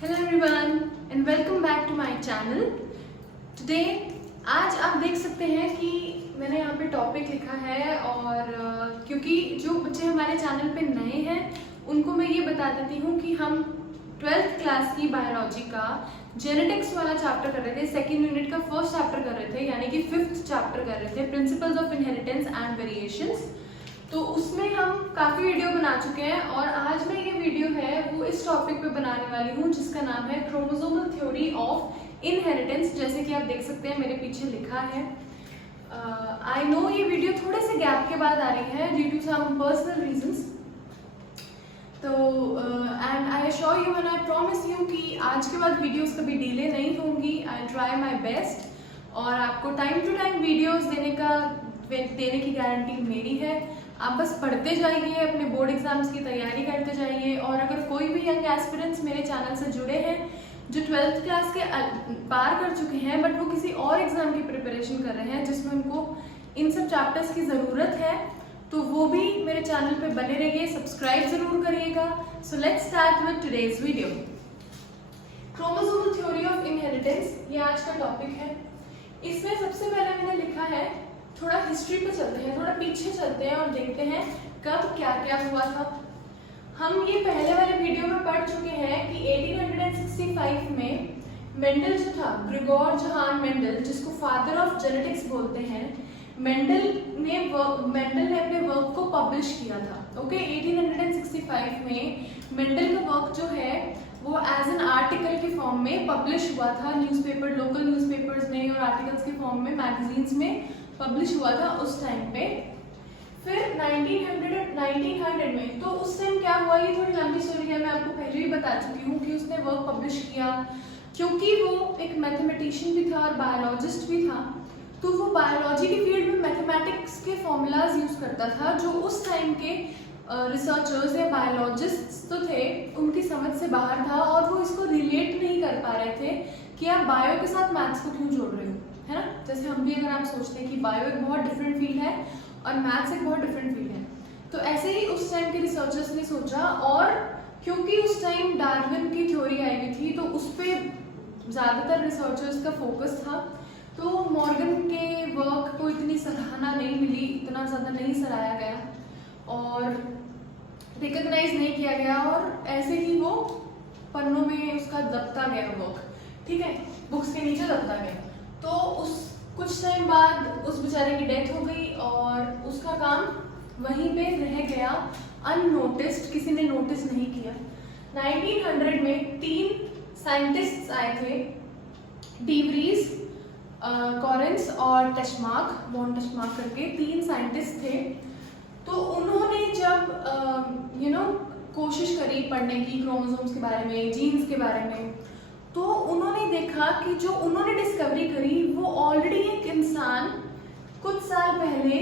Hello everyone and welcome back to my channel. Today आज आप देख सकते हैं कि मैंने यहाँ पे टॉपिक लिखा है और क्योंकि जो बच्चे हमारे चैनल पे नए हैं उनको मैं ये बता देती हूँ कि हम 12th क्लास की बायोलॉजी का जेनेटिक्स वाला चैप्टर कर रहे थे। सेकेंड यूनिट का फर्स्ट चैप्टर कर रहे थे, यानी कि 5th चैप्टर कर रहे थे, principles of inheritance and variations. तो उसमें हम काफ़ी वीडियो बना चुके हैं और आज मैं ये वीडियो है वो इस टॉपिक पे बनाने वाली हूँ जिसका नाम है क्रोमोसोमल थ्योरी ऑफ इनहेरिटेंस। जैसे कि आप देख सकते हैं मेरे पीछे लिखा है। आई नो ये वीडियो थोड़े से गैप के बाद आ रही है due to some personal reasons. तो and I assure you and I promise you कि आज के बाद वीडियोस कभी डिले नहीं होंगी। आई ट्राई माई बेस्ट और आपको टाइम टू टाइम वीडियोस देने की गारंटी मेरी है। आप बस पढ़ते जाइए, अपने बोर्ड एग्जाम्स की तैयारी करते जाइए। और अगर कोई भी यंग एस्पिरेंट्स मेरे चैनल से जुड़े हैं जो 12th क्लास के पार कर चुके हैं बट वो किसी और एग्जाम की प्रिपरेशन कर रहे हैं जिसमें उनको इन सब चैप्टर्स की ज़रूरत है, तो वो भी मेरे चैनल पे बने रहिए, सब्सक्राइब ज़रूर करिएगा। So let's start with today's video. Chromosomal theory of inheritance ये आज का टॉपिक है। इसमें सबसे पहले मैंने लिखा है, थोड़ा हिस्ट्री पे चलते हैं, थोड़ा पीछे चलते हैं और देखते हैं कब क्या क्या हुआ था। हम ये पहले वाले वीडियो में पढ़ चुके हैं कि 1865 में मेंडल जो था, ग्रेगोर जोहान मेंडल, जिसको फादर ऑफ जेनेटिक्स बोलते हैं, मेंडल ने अपने वर्क को पब्लिश किया था। ओके 1865 में मेंडल का वर्क जो है वो एज एन आर्टिकल के फॉर्म में पब्लिश हुआ था न्यूज़पेपर, लोकल न्यूज़पेपर्स में और आर्टिकल्स के फॉर्म में मैगजीन्स में पब्लिश हुआ था उस टाइम पे। फिर 1900 में, तो उस टाइम क्या हुआ, ये थोड़ी लंबी स्टोरी है, मैं आपको पहले भी बता चुकी हूँ कि उसने वर्क पब्लिश किया क्योंकि वो एक मैथमेटिशियन भी था और बायोलॉजिस्ट भी था। तो वो बायोलॉजी की फील्ड में मैथमेटिक्स के फॉर्मूलाज यूज करता था जो उस टाइम के रिसर्चर्स या बायोलॉजिस्ट्स तो थे उनकी समझ से बाहर था और वो इसको रिलेट नहीं कर पा रहे थे कि आप बायो के साथ मैथ्स को क्यों जोड़ रहे हो, है ना। जैसे हम भी अगर आप सोचते हैं कि बायो एक बहुत डिफरेंट फील्ड है और मैथ्स एक बहुत डिफरेंट फील्ड है, तो ऐसे ही उस टाइम के रिसर्चर्स ने सोचा। और क्योंकि उस टाइम डार्विन की थ्योरी आई हुई थी तो उस पर ज़्यादातर रिसर्चर्स का फोकस था, तो मॉर्गन के वर्क को इतनी सराहना नहीं मिली, इतना ज़्यादा नहीं सराहा गया और रिकग्नाइज नहीं किया गया और ऐसे ही वो पन्नों में उसका दबता गया वर्क, ठीक है, बुक्स के नीचे दबता गया। तो उस कुछ टाइम बाद उस बेचारे की डेथ हो गई और उसका काम वहीं पे रह गया अननोटिस्ड, किसी ने नोटिस नहीं किया। 1900 में 3 साइंटिस्ट्स आए थे, डीवरीज, कॉरेंस और टशमार्क, वॉन टशमार्क करके 3 साइंटिस्ट थे। तो उन्होंने जब कोशिश करी पढ़ने की क्रोमोसोम्स के बारे में, जीन्स के बारे में, तो उन्होंने देखा कि जो उन्होंने डिस्कवरी करी वो ऑलरेडी एक इंसान कुछ साल पहले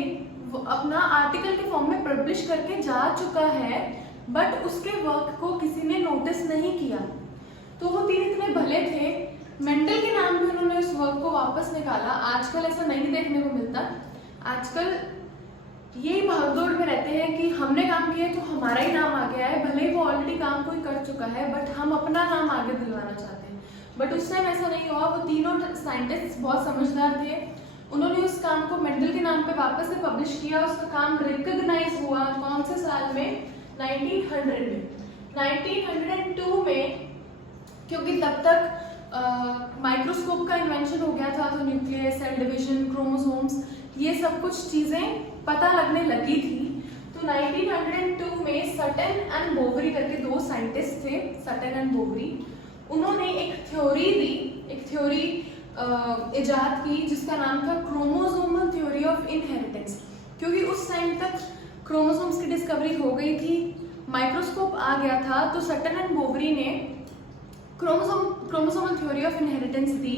वो अपना आर्टिकल के फॉर्म में पब्लिश करके जा चुका है, बट उसके वर्क को किसी ने नोटिस नहीं किया। तो वो 3 इतने भले थे, मेंडल के नाम पे उन्होंने उस वर्क को वापस निकाला। आजकल ऐसा नहीं देखने को मिलता, आजकल यही भागदौड़ में रहते हैं कि हमने काम किया तो हमारा ही नाम आ गया है, भले ही वो ऑलरेडी काम कोई कर चुका है बट हम अपना नाम आगे दिलवाना चाहते हैं। बट उस टाइम ऐसा नहीं हुआ। वो तीनों साइंटिस्ट बहुत समझदार थे, उन्होंने उस काम को मेंडल के नाम पे वापस से पब्लिश किया। उसका काम रिकग्नाइज हुआ कौन से साल में, 1900 में। 1902 में, क्योंकि तब तक माइक्रोस्कोप का इन्वेंशन हो गया था, तो न्यूक्लियस, सेल डिवीजन, क्रोमोसोम्स, ये सब कुछ चीज़ें पता लगने लगी थी। तो 1902 में सटन एंड बोवरी करके 2 साइंटिस्ट थे, सटन एंड बोवरी, उन्होंने एक थ्योरी दी, एक थ्योरी इजाद की जिसका नाम था क्रोमोसोमल थ्योरी ऑफ इनहेरिटेंस। क्योंकि उस टाइम तक क्रोमोसोम्स की डिस्कवरी हो गई थी, माइक्रोस्कोप आ गया था, तो सटन एंड बोवरी ने क्रोमोसोमल थ्योरी ऑफ इनहेरिटेंस दी,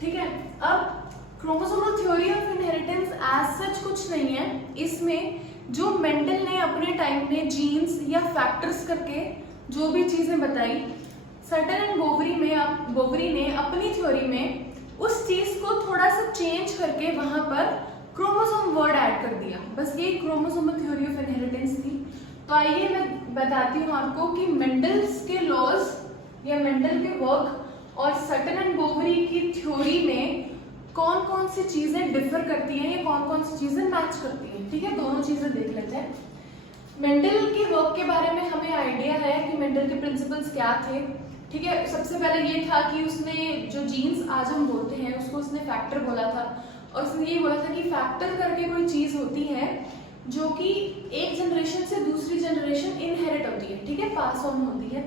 ठीक है। अब chromosomal theory of inheritance as such कुछ नहीं है, इसमें जो मेंडल ने अपने टाइम में जीन्स या फैक्टर्स करके जो भी चीज़ें बताई, सटन एंड बोवरी ने अपनी थ्योरी में उस चीज़ को थोड़ा सा चेंज करके वहाँ पर क्रोमोसोम वर्ड ऐड कर दिया। बस ये क्रोमोसोमल थ्योरी ऑफ इनहेरिटेंस थी। तो आइए मैं बताती हूँ आपको कि मेंडल्स के लॉज या मेंडल के वर्क और सटन एंड बोवरी की थ्योरी में कौन कौन सी चीजें डिफर करती हैं या कौन कौन सी चीजें मैच करती हैं। ठीक है, दोनों चीजें देख लेते हैं। मेंडल के वर्क के बारे में हमें आइडिया है कि मेंडल के प्रिंसिपल्स क्या थे। ठीक है, सबसे पहले ये था कि उसने जो जीन्स आज हम बोलते हैं उसको उसने फैक्टर बोला था, और उसने ये बोला था कि फैक्टर करके कोई चीज होती है जो कि एक जनरेशन से दूसरी जनरेशन इनहेरिट होती है। ठीक है, पास ऑन होती है।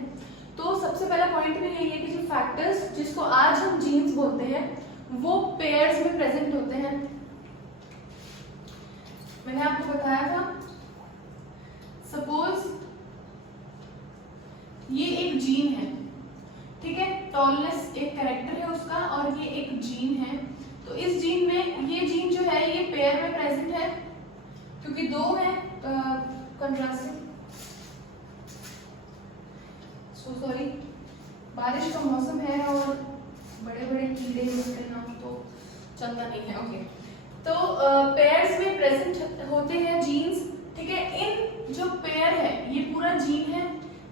तो सबसे पहला पॉइंट में यही है कि जो फैक्टर्स जिसको आज हम जीन्स बोलते हैं वो पेयर्स में प्रेजेंट होते हैं। मैंने आपको बताया था, सपोज ये एक जीन है। ठीक है, टॉलनेस एक कैरेक्टर है उसका और ये एक जीन है। तो इस जीन में ये जीन जो है ये पेयर में प्रेजेंट है क्योंकि दो है कंट्रास्टिंग। सो सॉरी, बारिश का मौसम है और बड़े बड़े कीड़े मकोड़े नाम तो चलता नहीं है। ओके, तो पेयर्स में प्रेजेंट होते हैं जीन्स। ठीक है, इन जो पेयर है ये पूरा जीन है,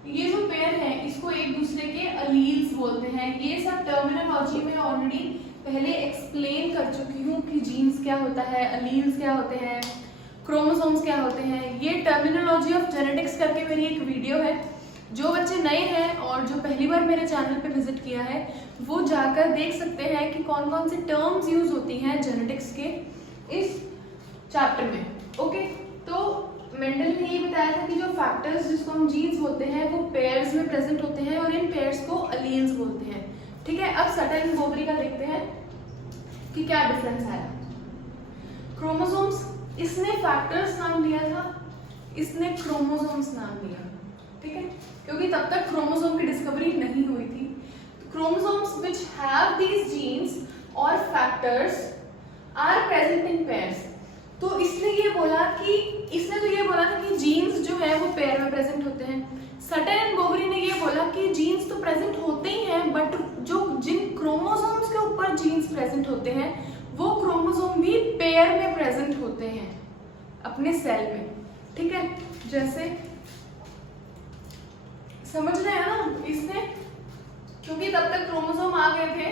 ये जो पेयर है इसको एक दूसरे के अलील्स बोलते हैं। ये सब टर्मिनोलॉजी में ऑलरेडी पहले एक्सप्लेन कर चुकी हूँ कि जीन्स क्या होता है, अलील्स क्या होते हैं, क्रोमोसोम्स क्या होते हैं। ये टर्मिनोलॉजी ऑफ जेनेटिक्स करके मेरी एक वीडियो है। जो बच्चे नए हैं और जो पहली बार मेरे चैनल पे विजिट किया है वो जाकर देख सकते हैं कि कौन कौन सी टर्म्स यूज होती हैं जेनेटिक्स के इस चैप्टर में। ओके, तो मेंडल ने ये बताया था कि जो फैक्टर्स जिसको हम जीन्स बोलते हैं वो पेयर्स में प्रेजेंट होते हैं और इन पेयर्स को अलील्स बोलते हैं। ठीक है, अब सटन एंड बोवरी का देखते हैं कि क्या डिफरेंस आया। क्रोमोसोम्स, इसने फैक्टर्स नाम लिया था, इसने क्रोमोसोम्स नाम लिया। ठीक है, क्योंकि तब तक क्रोमोसोम की डिस्कवरी नहीं हुई थी। Chromosomes which have these genes और factors are present in pairs. तो इसने ये बोला कि जीन्स जो है वो पेयर में प्रेजेंट होते हैं। सटन एंड बोवरी ने ये बोला कि जीन्स तो प्रेजेंट होते ही हैं बट जो जिन क्रोमोसोम्स के ऊपर जीन्स प्रेजेंट होते हैं वो क्रोमोसोम भी पेयर में प्रेजेंट होते हैं अपने सेल में। ठीक है, जैसे समझ रहे हैं ना इसने, क्योंकि तब तक क्रोमोसोम आ गए थे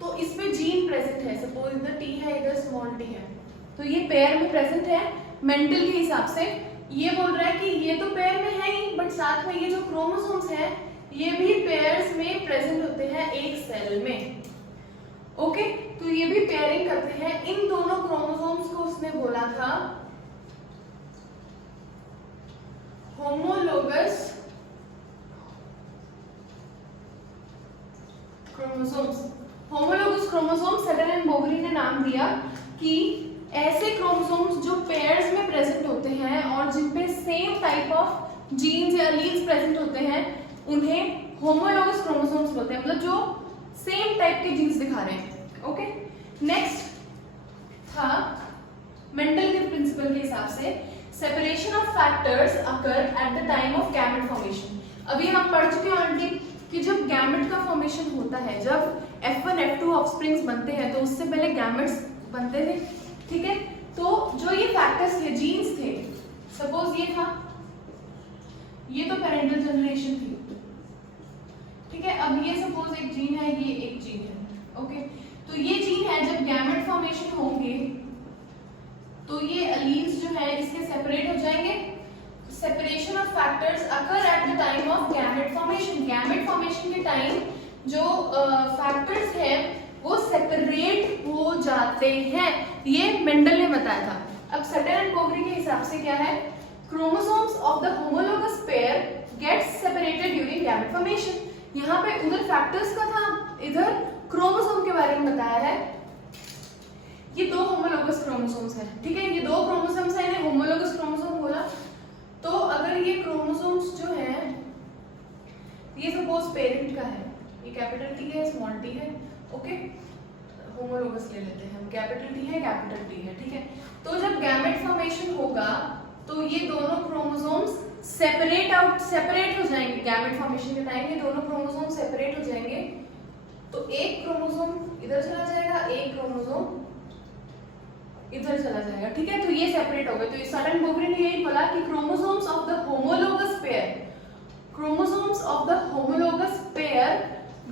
तो इसमें जीन प्रेजेंट है। सपोज इधर टी है इधर स्मॉल टी है, तो ये पेयर में प्रेजेंट है। मेंडल के हिसाब से ये बोल रहा है कि ये तो पेयर में है ही बट साथ में ये जो क्रोमोसोम्स है ये भी पेयर्स में प्रेजेंट होते हैं एक सेल में। ओके, तो ये भी पेयरिंग करते हैं। इन दोनों क्रोमोसोम्स को उसने बोला था homologous chromosomes. Homologous chromosomes Sutton and Boveri ने नाम दिया कि ऐसे क्रोमोसोम्स जो पेयर्स में प्रेजेंट होते हैं और जिन पे सेम टाइप ऑफ जीन्स या एलील्स प्रेजेंट होते हैं उन्हें होमोलोगस क्रोमोसोम्स बोलते हैं, मतलब जो सेम टाइप के जीन्स दिखा रहे हैं। ओके, नेक्स्ट था मेंडल के प्रिंसिपल के हिसाब से separation of factors occur at the time of gamete formation. अभी हम पढ़ चुके हैं ऑलरेडी कि जब गैमेट का फॉर्मेशन होता है, जब F1 F2 ऑफस्प्रिंग्स बनते हैं तो उससे पहले गैमेट्स बनते थे। ठीक है, तो जो ये फैक्टर्स थे, जीन्स थे, सपोज ये था, ये तो पेरेंटल जनरेशन थी। ठीक है, अब ये सपोज एक जीन है, ये एक जीन है। ओके, तो ये जीन है, जब गैमेट फॉर्मेशन होंगे तो ये अलील्स जो है इसके सेपरेट हो जाएंगे। Separation of factors occur at the time of gamete formation. Gamete formation के टाइम जो फैक्टर्स है वो सेपरेट हो जाते हैं, ये मेंडल ने बताया था। अब सटन एंड बोवरी के हिसाब से क्या है, chromosomes of the homologous pair gets separated during gamete formation. यहाँ पे उधर फैक्टर्स का था, इधर क्रोमोसोम के बारे में बताया है। ये दो होमोलोगस क्रोमोसोम्स हैं। ठीक है, ये दो क्रोमोसोम्स हैं, इन्हें होमोलोगस क्रोमोसोम बोला। तो अगर ये क्रोमोसोम्स जो है ये सपोज पेरेंट का है, ये कैपिटल टी है स्मॉल टी है। ओके, होमोलोगस ले लेते हैं हम, कैपिटल टी है कैपिटल टी है। ठीक है, तो जब गैमेट फॉर्मेशन होगा तो ये दोनों क्रोमोसोम्स सेपरेट हो जाएंगे। गैमेट फॉर्मेशन के टाइम ये दोनों क्रोमोसोम सेपरेट हो जाएंगे, तो एक क्रोमोसोम इधर चला जाएगा, एक क्रोमोसोम इधर चला जाएगा, ठीक है। तो ये सेपरेट हो गए। तो सटन बोवरी ने यही बोला कि chromosomes of the homologous pair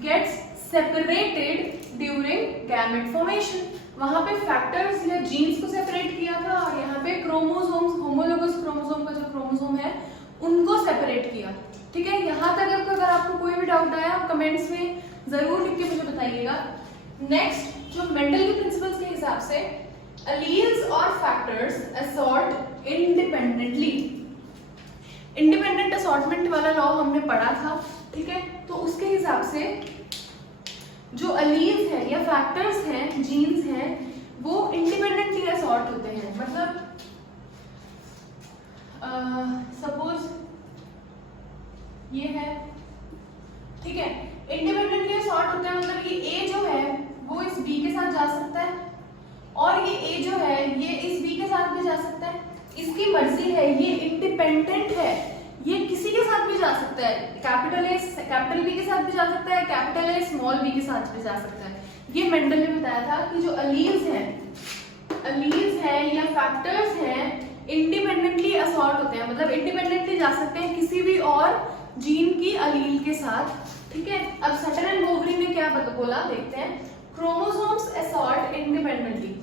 gets separated during gamete formation. वहां पे फैक्टर्स या जीन्स को सेपरेट किया था और यहाँ पे क्रोमोसोम्स, होमोलोगस क्रोमोसोम का जो क्रोमोसोम है उनको सेपरेट किया, ठीक है। यहाँ तक अगर आपको कोई भी डाउट आया आप कमेंट्स में जरूर लिख के मुझे बताइएगा। नेक्स्ट, जो मेंडल के प्रिंसिपल्स के हिसाब से एलील्स और factors assort independently, independent assortment वाला लॉ हमने पढ़ा था, ठीक है। तो उसके हिसाब से जो एलील्स हैं या फैक्टर्स हैं, जीन्स हैं, वो इंडिपेंडेंटली असॉर्ट होते हैं। मतलब सपोज ये है, ठीक है, इंडिपेंडेंटली असॉर्ट होते हैं। मतलब ये ए जो है वो इस बी के साथ जा सकता है और ये ए जो है ये इस बी के साथ भी जा सकता है। इसकी मर्जी है, ये इंडिपेंडेंट है, ये किसी के साथ भी जा सकता है। कैपिटल ए कैपिटल बी के साथ भी जा सकता है, कैपिटल ए स्मॉल बी के साथ भी जा सकता है। ये मेंडल ने बताया था कि जो एलील्स हैं या फैक्टर्स हैं इंडिपेंडेंटली असॉर्ट होते हैं, मतलब इंडिपेंडेंटली जा सकते हैं किसी भी और जीन की एलील के साथ, ठीक है। अब सटन एंड बोवरी ने क्या बोला देखते हैं। क्रोमोसोम्स असॉर्ट इंडिपेंडेंटली,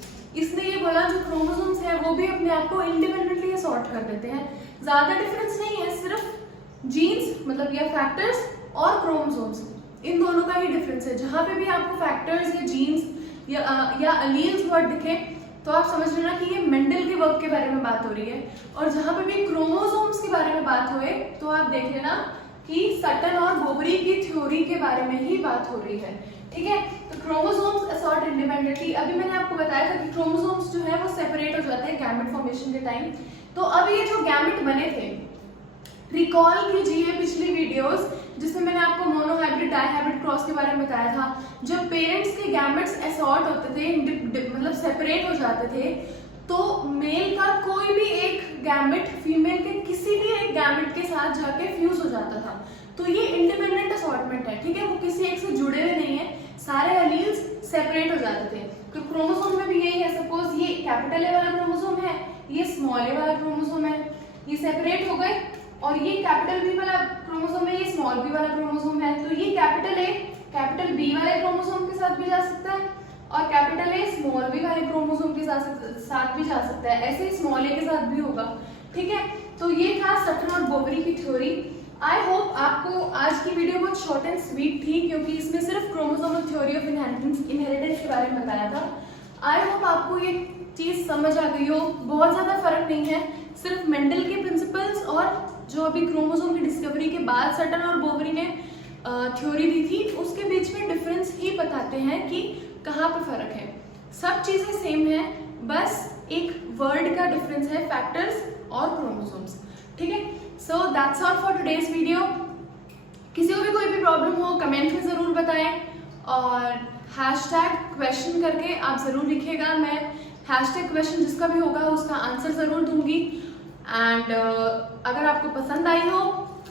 इसने ये बोला जो क्रोमोसोम्स हैं वो भी अपने आप को इंडिपेंडेंटली असॉर्ट कर देते हैं। ज्यादा डिफरेंस नहीं है, सिर्फ जीन्स मतलब या फैक्टर्स और क्रोमोसोम्स, इन दोनों का ही डिफरेंस है। जहां पे भी आपको फैक्टर्स या जीन्स या एलील्स वर्ड दिखे तो आप समझ लेना कि ये मेंडल के वर्क के बारे में बात हो रही है, और जहां पे भी क्रोमोसोम्स के बारे में बात हुए तो आप देख लेना कि सटन और बोवरी की थ्योरी के बारे में ही बात हो रही है, ठीक है। तो क्रोमोसोम्स असॉर्ट इंडिपेंडेंटली, अभी मैंने आपको बताया था कि क्रोमोसोम्स जो है वो सेपरेट हो जाते हैं गैमेट फॉर्मेशन के टाइम। तो अब ये जो गैमेट बने थे, रिकॉल कीजिए पिछली वीडियोस जिसमें मैंने आपको मोनोहाइब्रिड डाइहाइब्रिड क्रॉस के बारे में बताया था। जब पेरेंट्स के गैमेट्स असॉर्ट होते थे, मतलब सेपरेट हो जाते थे, तो मेल का कोई भी एक गैमेट फीमेल के किसी भी एक गैमेट के साथ जाके फ्यूज हो जाता था। तो ये इंडिपेंडेंट असॉर्टमेंट है, ठीक है, वो किसी एक से जुड़े हुए नहीं है, सारे एलील्स सेपरेट हो जाते थे। तो क्रोमोसोम में भी यही है। सपोज ये कैपिटल ए वाला क्रोमोसोम है, ये स्मॉल ए वाला क्रोमोसोम है, ये सेपरेट हो गए, और ये कैपिटल बी वाला क्रोमोसोम है, ये स्मॉल बी वाला क्रोमोसोम है। तो ये कैपिटल ए कैपिटल बी वाले क्रोमोसोम के साथ भी जा सकता है और कैपिटल ए स्मॉल बी वाले क्रोमोसोम के साथ भी जा सकता है। ऐसे ही स्मॉल ए के साथ भी होगा, ठीक है। तो ये था सटन और बोवरी की थ्योरी। आई होप आपको आज की वीडियो बहुत शॉर्ट एंड स्वीट थी, क्योंकि इसमें सिर्फ क्रोमोसोमल थ्योरी ऑफ इनहेरिटेंस के बारे में बताया था। आई होप आपको ये चीज समझ आ गई हो। बहुत ज्यादा फर्क नहीं है, सिर्फ मेंडल के प्रिंसिपल्स और जो अभी क्रोमोसोम की डिस्कवरी के बाद सटन और बोवरी ने थ्योरी दी थी, उसके बीच में डिफरेंस ही बताते हैं कि कहाँ पे फर्क है। सब चीजें सेम है, बस एक वर्ड का डिफरेंस है, फैक्टर्स और क्रोमोसोम्स, ठीक है। So that's all for today's video. किसी को भी कोई भी प्रॉब्लम हो कमेंट में जरूर बताएं, और हैशटैग क्वेश्चन करके आप जरूर लिखिएगा। मैं हैशटैग क्वेश्चन जिसका भी होगा उसका आंसर जरूर दूंगी। एंड अगर आपको पसंद आई हो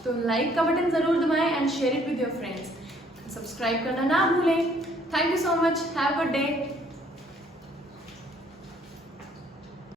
तो लाइक का बटन जरूर दबाएं and share it with your friends. Subscribe करना ना भूलें। Thank you so much, have a good day.